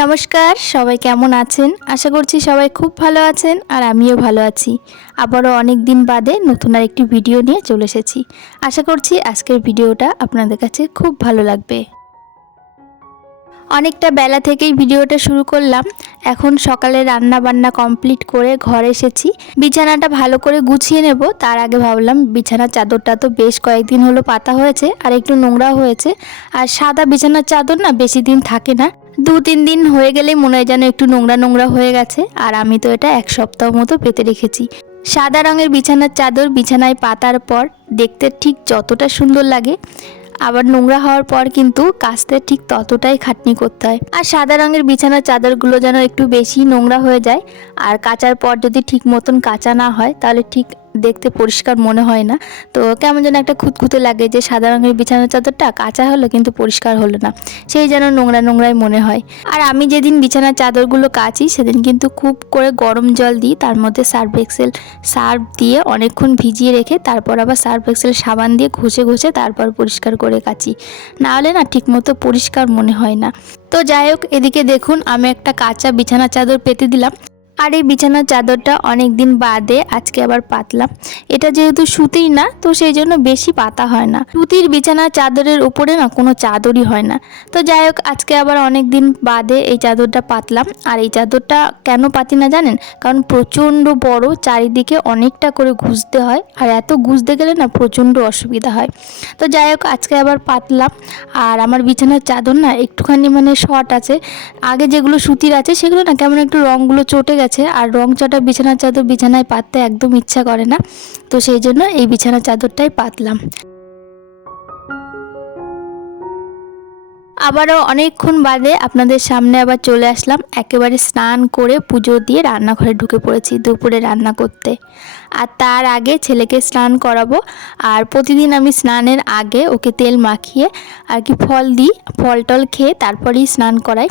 নমস্কার, সবাই কেমন আছেন? আশা করছি সবাই খুব ভালো আছেন আর আমিও ভালো আছি। আবারও অনেক দিন বাদে নতুন আরেকটি ভিডিও নিয়ে চলে এসেছি। আশা করছি আজকের ভিডিওটা আপনাদের কাছে খুব ভালো লাগবে। অনেকটা বেলা থেকেই ভিডিওটা শুরু করলাম। এখন সকালে রান্না বান্না কমপ্লিট করে ঘরে এসেছি। বিছানাটা ভালো করে গুছিয়ে নেব, তার আগে ভাবলাম বিছানার চাদরটা তো বেশ কয়েকদিন হলো পাতা হয়েছে আর একটু নোংরা হয়েছে। আর সাদা বিছানার চাদর না বেশি দিন থাকে না, 2-3 দিন হয়ে গেলেই মনে হয় যেন একটু নোংরা নোংরা হয়ে গেছে। আর আমি তো এটা 1 সপ্তাহ মতো পেতে রেখেছি। সাদা রঙের বিছানার চাদর বিছানায় পাতার পর দেখতে ঠিক যতটা সুন্দর লাগে, আবার নোংরা হওয়ার পর কিন্তু কাচতে ঠিক ততটাই খাটনি করতে হয়। আর সাদা রঙের বিছানার চাদরগুলো যেন একটু বেশি নোংরা হয়ে যায়, আর কাচার পর যদি ঠিক মতন কাচা না হয় তাহলে ঠিক দেখতে পরিষ্কার মনে হয় না। তো কেমন যেন একটা খুঁতখুঁতে লাগে যে সাদা রঙের বিছানার চাদরটা কাচা হলো কিন্তু পরিষ্কার হলো না, সেই যেন নোংরা নোংরাই মনে হয়। আর আমি যেদিন বিছানার চাদরগুলো কাচি সেদিন কিন্তু খুব করে গরম জল দিই, তার মধ্যে সার্ফ দিয়ে অনেকক্ষণ ভিজিয়ে রেখে তারপর আবার সার্ফ এক্সেল সাবান দিয়ে ঘষে ঘষে তারপর পরিষ্কার করে কাচি, না হলে না ঠিকমতো পরিষ্কার মনে হয় না। তো যাই হোক, এদিকে দেখুন আমি একটা কাঁচা বিছানার চাদর পেতে দিলাম। আর এই বিছানার চাদরটা অনেক দিন বাদে আজকে আবার পাতলাম। এটা যেহেতু সুতির না, তো সেই জন্য বেশি পাতা হয় না। সুতির বিছানার চাদরের উপরে না কোনো চাদরই হয় না। তো যাই হোক, আজকে আবার অনেক দিন বাদে এই চাদরটা পাতলাম। আর এই চাদরটা কেন পাতি না জানেন? কারণ প্রচণ্ড বড়, চারিদিকে অনেকটা করে গুছতে হয়, আর এত গুছতে গেলে না প্রচণ্ড অসুবিধা হয়। তো যাই হোক, আজকে আবার পাতলাম। আর আমার বিছানার চাদর না একটুখানি শর্ট আছে। আগে যেগুলো সুতির আছে সেগুলো না কেমন একটু রঙগুলো চটে গেছে, আর রং চটা বিছানার চাদর বিছানায় পাততে একদম ইচ্ছা করে না। তো সেই জন্য এই বিছানার চাদরটাই পাতলাম। আবারও অনেকক্ষণ বাদে আপনাদের সামনে আবার চলে আসলাম। একেবারে স্নান করে পুজো দিয়ে রান্নাঘরে ঢুকে পড়েছি দুপুরে রান্না করতে। আর তার আগে ছেলেকে স্নান করাবো। আর প্রতিদিন আমি স্নানের আগে ওকে তেল মাখিয়ে আর কি ফল দিই, ফল টল খেয়ে তারপরেই স্নান করাই।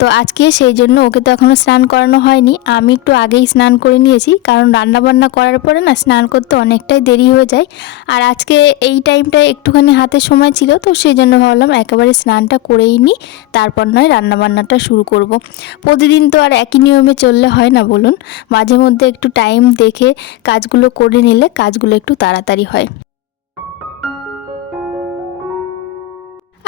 তো আজকে সেই জন্য ওকে তো এখনও স্নান করানো হয়নি, আমি একটু আগেই স্নান করে নিয়েছি, কারণ রান্নাবান্না করার পরে না স্নান করতে অনেকটাই দেরি হয়ে যায়। আর আজকে এই টাইমটায় একটুখানি হাতে সময় ছিল, তো সেই জন্য ভাবলাম একেবারে স্নানটা করেই নিই, তারপর নয় রান্নাবান্নাটা শুরু করব। প্রতিদিন তো আর একই নিয়মে চললে হয় না বলুন, মাঝে মধ্যে একটু টাইম দেখে কাজগুলো করে নিলে কাজগুলো একটু তাড়াতাড়ি হয়।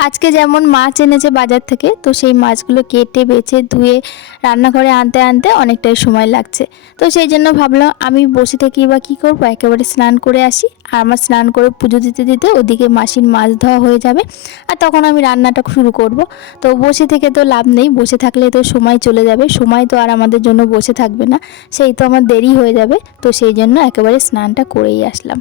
আজকে যেমন মাছ এনেছে বাজার থেকে, তো সেই মাছগুলো কেটে বেছে ধুয়ে রান্নাঘরে আনতে আনতে অনেকটাই সময় লাগছে। তো সেই জন্য ভাবলাম আমি বসে থেকেই বা কী করবো, একেবারে স্নান করে আসি। আর আমার স্নান করে পুজো দিতে দিতে ওদিকে মাসির মাছ ধোয়া হয়ে যাবে, আর তখন আমি রান্নাটা শুরু করব। তো বসে থেকে তো লাভ নেই, বসে থাকলে তো সময় চলে যাবে, সময় তো আর আমাদের জন্য বসে থাকবে না, সেই তো আমার দেরি হয়ে যাবে। তো সেই জন্য একেবারে স্নানটা করেই আসলাম।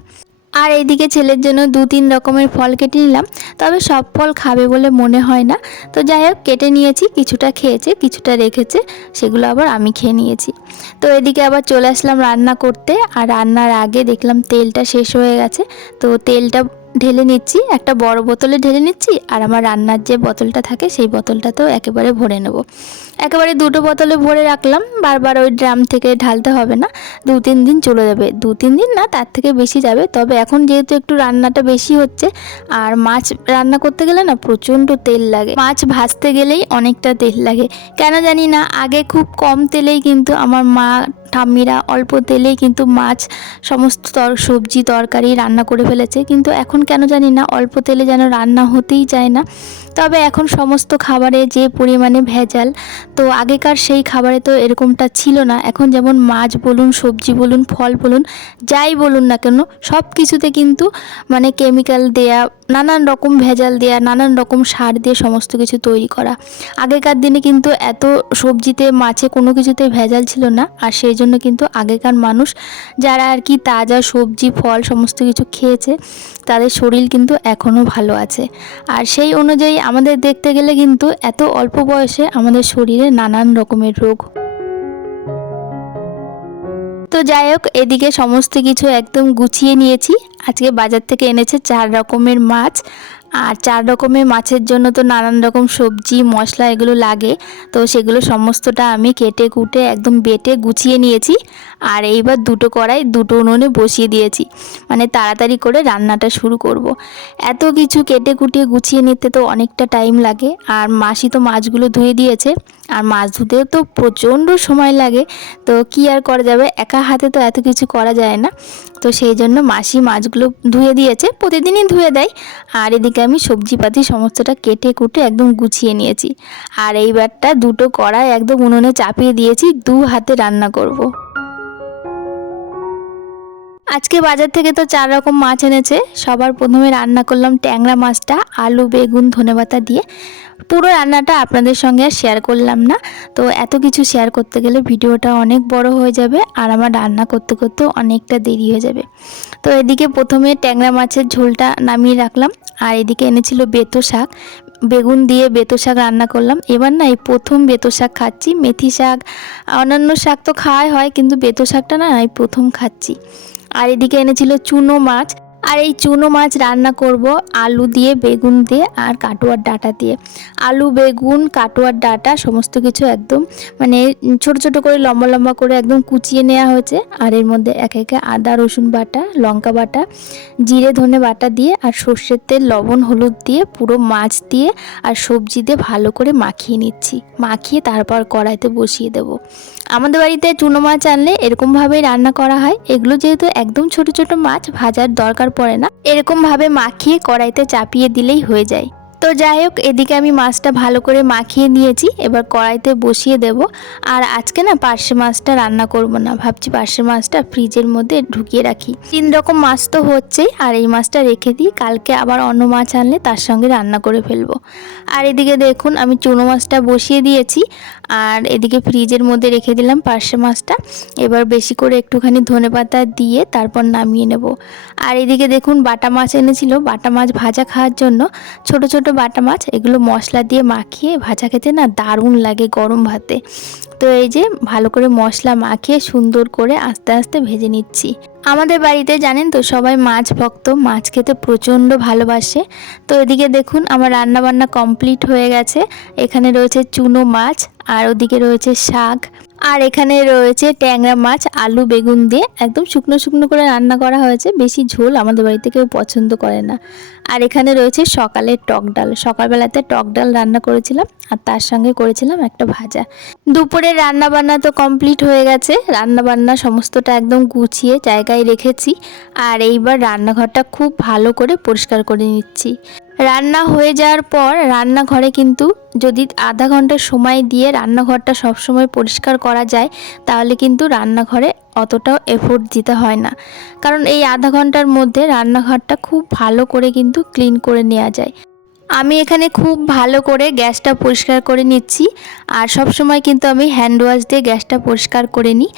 আর এইদিকে ছেলের জন্য 2-3 রকমের ফল কেটে নিলাম, তবে সব ফল খাবে বলে মনে হয় না। তো যাই হোক, কেটে নিয়েছি, কিছুটা খেয়েছে কিছুটা রেখেছে, সেগুলো আবার আমি খেয়ে নিয়েছি। তো এদিকে আবার চলে আসলাম রান্না করতে। আর রান্নার আগে দেখলাম তেলটা শেষ হয়ে গেছে, তো তেলটা ঢেলে নিচ্ছি, একটা বড় বোতলে ঢেলে নিচ্ছি। আর আমার রান্নার যে বোতলটা থাকে সেই বোতলটাতেও একেবারে ভরে নেব। একেবারে 2টো বোতলে ভরে রাখলাম, বারবার ওই ড্রাম থেকে ঢালতে হবে না, 2-3 দিন চলে যাবে। 2-3 দিন না, তার থেকে বেশি যাবে। তবে এখন যেহেতু একটু রান্নাটা বেশি হচ্ছে, আর মাছ রান্না করতে গেলে না প্রচণ্ড তেল লাগে, মাছ ভাজতে গেলেই অনেকটা তেল লাগে। কেন জানি না, আগে খুব কম তেলেই কিন্তু আমার মা ঠাম্মিরা অল্প তেলেই কিন্তু মাছ সমস্ত সবজি তরকারি রান্না করে ফেলেছে, কিন্তু এখন কেন জানি না অল্প তেলে যেন রান্না হতেই চায় না। তবে এখন সমস্ত খাবারে যে পরিমাণে ভেজাল, তো আগেকার সেই খাবারে তো এরকমটা ছিল না। এখন যেমন মাছ বলুন, সবজি বলুন, ফল বলুন, যাই বলুন না কেন সব কিছুতে কিন্তু কেমিক্যাল দেয়া, নানান রকম ভেজাল দেয়া, নানান রকম সার দিয়ে সমস্ত কিছু তৈরি করা। আগেকার দিনে কিন্তু এত সবজিতে মাছে কোনো কিছুতেই ভেজাল ছিল না, আর সেই জন্য কিন্তু আগেকার মানুষ যারা আর কি তাজা সবজি ফল সমস্ত কিছু খেয়েছে, তাদের শরীর কিন্তু এখনও ভালো আছে। আর সেই অনুযায়ী আমাদের দেখতে গেলে কিন্তু এত অল্প বয়সে আমাদের শরীরে নানান রকমের রোগ। তো যাই হোক, এদিকে সমস্ত কিছু একদম গুছিয়ে নিয়েছি। আজকে বাজার থেকে এনেছে 4 রকমের মাছ, আর 4 রকমের মাছের জন্য তো নানান রকম সবজি মশলা এগুলো লাগে, তো সেগুলো সমস্তটা আমি কেটে কুটে একদম বেটে গুছিয়ে নিয়েছি। আর এইবার দুটো কড়াই দুটো উনুনে বসিয়ে দিয়েছি, মানে তাড়াতাড়ি করে রান্নাটা শুরু করব। এত কিছু কেটে কুটিয়ে গুছিয়ে নিতে তো অনেকটা টাইম লাগে। আর মাসি তো মাছগুলো ধুয়ে দিয়েছে, আর মাছ ধুতেও তো প্রচণ্ড সময় লাগে। তো কি আর করা যাবে, একা হাতে তো এত কিছু করা যায় না। তো সেই জন্য মাসি মাছগুলো ধুয়ে দিয়েছে, প্রতিদিনই ধুয়ে দেয়। আর এদিকে আমি সবজিপাতি সমস্তটা কেটে কুটে একদম গুছিয়ে নিয়েছি। আর এইবারটা দুটো কড়াই একদম উনুনে চাপিয়ে দিয়েছি, 2 হাতে রান্না করব। আজকে বাজার থেকে তো 4 রকম মাছ এনেছে। সবার প্রথমে রান্না করলাম ট্যাংরা মাছটা আলু বেগুন ধনেপাতা দিয়ে। পুরো রান্নাটা আপনাদের সঙ্গে আর শেয়ার করলাম না, তো এত কিছু শেয়ার করতে গেলে ভিডিওটা অনেক বড় হয়ে যাবে আর আমার রান্না করতে করতে অনেকটা দেরি হয়ে যাবে। তো এদিকে প্রথমে ট্যাংরা মাছের ঝোলটা নামিয়ে রাখলাম। আর এদিকে এনেছিল বেতো শাক, বেগুন দিয়ে বেতো শাক রান্না করলাম। এবার না এই প্রথম বেতো শাক খাচ্ছি। মেথি শাক অন্যান্য শাক তো খাওয়াই হয়, কিন্তু বেতো শাকটা না এই প্রথম খাচ্ছি। আর এদিকে এনেছিল চুনো মাছ। আর এই চুনো মাছ রান্না করব আলু দিয়ে বেগুন দিয়ে আর কাটোয়ার ডাঁটা দিয়ে। আলু বেগুন কাটোয়ার ডাঁটা সমস্ত কিছু একদম মানে ছোট ছোট করে লম্বা লম্বা করে একদম কুচিয়ে নেওয়া হয়েছে। আর এর মধ্যে একে একে আদা রসুন বাটা লঙ্কা বাটা জিরে ধনে বাটা দিয়ে আর সর্ষের তেল লবণ হলুদ দিয়ে পুরো মাছ দিয়ে আর সবজি দিয়ে ভালো করে মাখিয়ে নিচ্ছি। মাখিয়ে তারপর কড়াইতে বসিয়ে দেব। আমাদের বাড়িতে চুনো মাছ আনলে এরকমভাবেই রান্না করা হয়। এগুলো যেহেতু একদম ছোট ছোট মাছ, ভাজার দরকার পড়ে না, এরকমভাবে মাখিয়ে কড়াইতে চাপিয়ে দিলেই হয়ে যায়। তো যাই হোক, এদিকে আমি মাছটা ভালো করে মাখিয়ে নিয়েছি, এবার কড়াইতে বসিয়ে দেব। আর আজকে না পার্শে মাছটা রান্না করব না, ভাবছি পার্শে মাছটা ফ্রিজের মধ্যে ঢুকিয়ে রাখি। 3 রকম মাছ তো হচ্ছেই, আর এই মাছটা রেখে দিই, কালকে আবার অন্য মাছ আনলে তার সঙ্গে রান্না করে ফেলবো। আর এদিকে দেখুন আমি চুনো মাছটা বসিয়ে দিয়েছি, আর এদিকে ফ্রিজের মধ্যে রেখে দিলাম পার্শে মাছটা। এবার বেশি করে একটুখানি ধনেপাতা দিয়ে তারপর নামিয়ে নেব। আর এদিকে দেখুন বাটা মাছ এনেছিল, বাটা মাছ ভাজা খাওয়ার জন্য ছোট ছোট বাটা মাছ, এগুলো মশলা দিয়ে মাখিয়ে ভাজা খেতে না দারুণ লাগে গরম ভাতে। তো এই যে ভালো করে মশলা মাখিয়ে সুন্দর করে আস্তে আস্তে ভেজে নিচ্ছি। আমাদের বাড়িতে জানেন তো সবাই মাছ ভক্ত, মাছ খেতে প্রচণ্ড ভালোবাসে। তো এদিকে দেখুন আমার রান্না বান্না কমপ্লিট হয়ে গেছে। এখানে রয়েছে চুনো মাছ, আর ওদিকে রয়েছে শাক, আর এখানে রয়েছে ট্যাংরা মাছ আলু বেগুন দিয়ে একদম শুকনো শুকনো করে রান্না করা হয়েছে। বেশি ঝোল আমাদের বাড়িতে কেউ পছন্দ করে না। আর এখানে রয়েছে সকালের টক ডাল, সকালবেলাতে টক ডাল রান্না করেছিলাম আর তার সঙ্গে করেছিলাম একটা ভাজা। দুপুরের রান্না বান্না তো কমপ্লিট হয়ে গেছে, রান্না বান্না সমস্তটা একদম গুছিয়ে জায়গায় রেখেছি। আর এইবার রান্নাঘরটা খুব ভালো করে পরিষ্কার করে নিচ্ছি। রান্না হয়ে যাওয়ার পর রান্নাঘরে কিন্তু যদি আধা ঘন্টা সময় দিয়ে রান্নাঘরটা সবসময় পরিষ্কার করা যায়, তাহলে কিন্তু রান্নাঘরে অতটাও এফোর্ট দিতে হয় না। কারণ এই আধা ঘন্টার মধ্যে রান্নাঘরটা খুব ভালো করে কিন্তু ক্লিন করে নেওয়া যায়। আমি এখানে খুব ভালো করে গ্যাসটা পরিষ্কার করে নিচ্ছি। আর সব সময় কিন্তু আমি হ্যান্ড ওয়াশ দিয়ে গ্যাসটা পরিষ্কার করে নিই।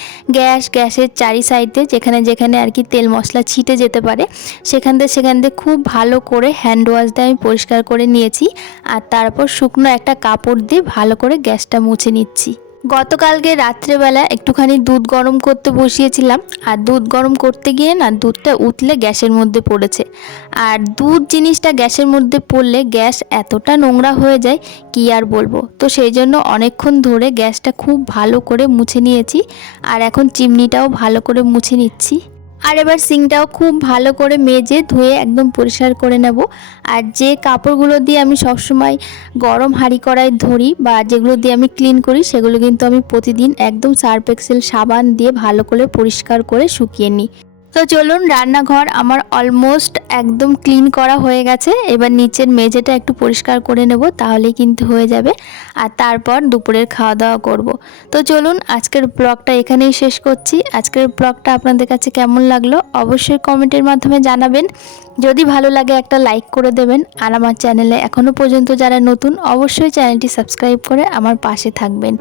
গ্যাসের চারি সাইডে যেখানে যেখানে আর কি তেল মশলা ছিটে যেতে পারে সেখান দিয়ে খুব ভালো করে হ্যান্ড ওয়াশ দিয়ে আমি পরিষ্কার করে নিয়েছি। আর তারপর শুকনো একটা কাপড় দিয়ে ভালো করে গ্যাসটা মুছে নিচ্ছি। গতকালকে রাত্রেবেলা একটুখানি দুধ গরম করতে বসিয়েছিলাম, আর দুধ গরম করতে গিয়ে না দুধটা উতলে গ্যাসের মধ্যে পড়েছে। আর দুধ জিনিসটা গ্যাসের মধ্যে পড়লে গ্যাস এতটা নোংরা হয়ে যায় কি আর বলবো। তো সেই জন্য অনেকক্ষণ ধরে গ্যাসটা খুব ভালো করে মুছে নিয়েছি। আর এখন চিমনিটাও ভালো করে মুছে নিচ্ছি। আর এবার সিঙ্কটাও খুব ভালো করে মেজে ধুয়ে একদম পরিষ্কার করে নেব। আর যে কাপড়গুলো দিয়ে আমি সবসময় গরম হাঁড়ি কড়াই ধরি বা যেগুলো দিয়ে আমি ক্লিন করি, সেগুলো কিন্তু আমি প্রতিদিন একদম সার্ফ এক্সেল সাবান দিয়ে ভালো করে পরিষ্কার করে শুকিয়ে নিই। তো চলুন, রান্নাঘর আমার অলমোস্ট একদম ক্লিন করা হয়ে গেছে। এবার নিচের মেঝেটা একটু পরিষ্কার করে নেব, তাহলেই কিন্তু হয়ে যাবে। আর তারপর দুপুরের খাওয়া দাওয়া করব। তো চলুন, আজকের ব্লগটা এখানেই শেষ করছি। আজকের ব্লগটা আপনাদের কাছে কেমন লাগলো অবশ্যই কমেন্টের মাধ্যমে জানাবেন। যদি ভালো লাগে একটা লাইক করে দেবেন। আর আমার চ্যানেলে এখনও পর্যন্ত যারা নতুন, অবশ্যই চ্যানেলটি সাবস্ক্রাইব করে আমার পাশে থাকবেন।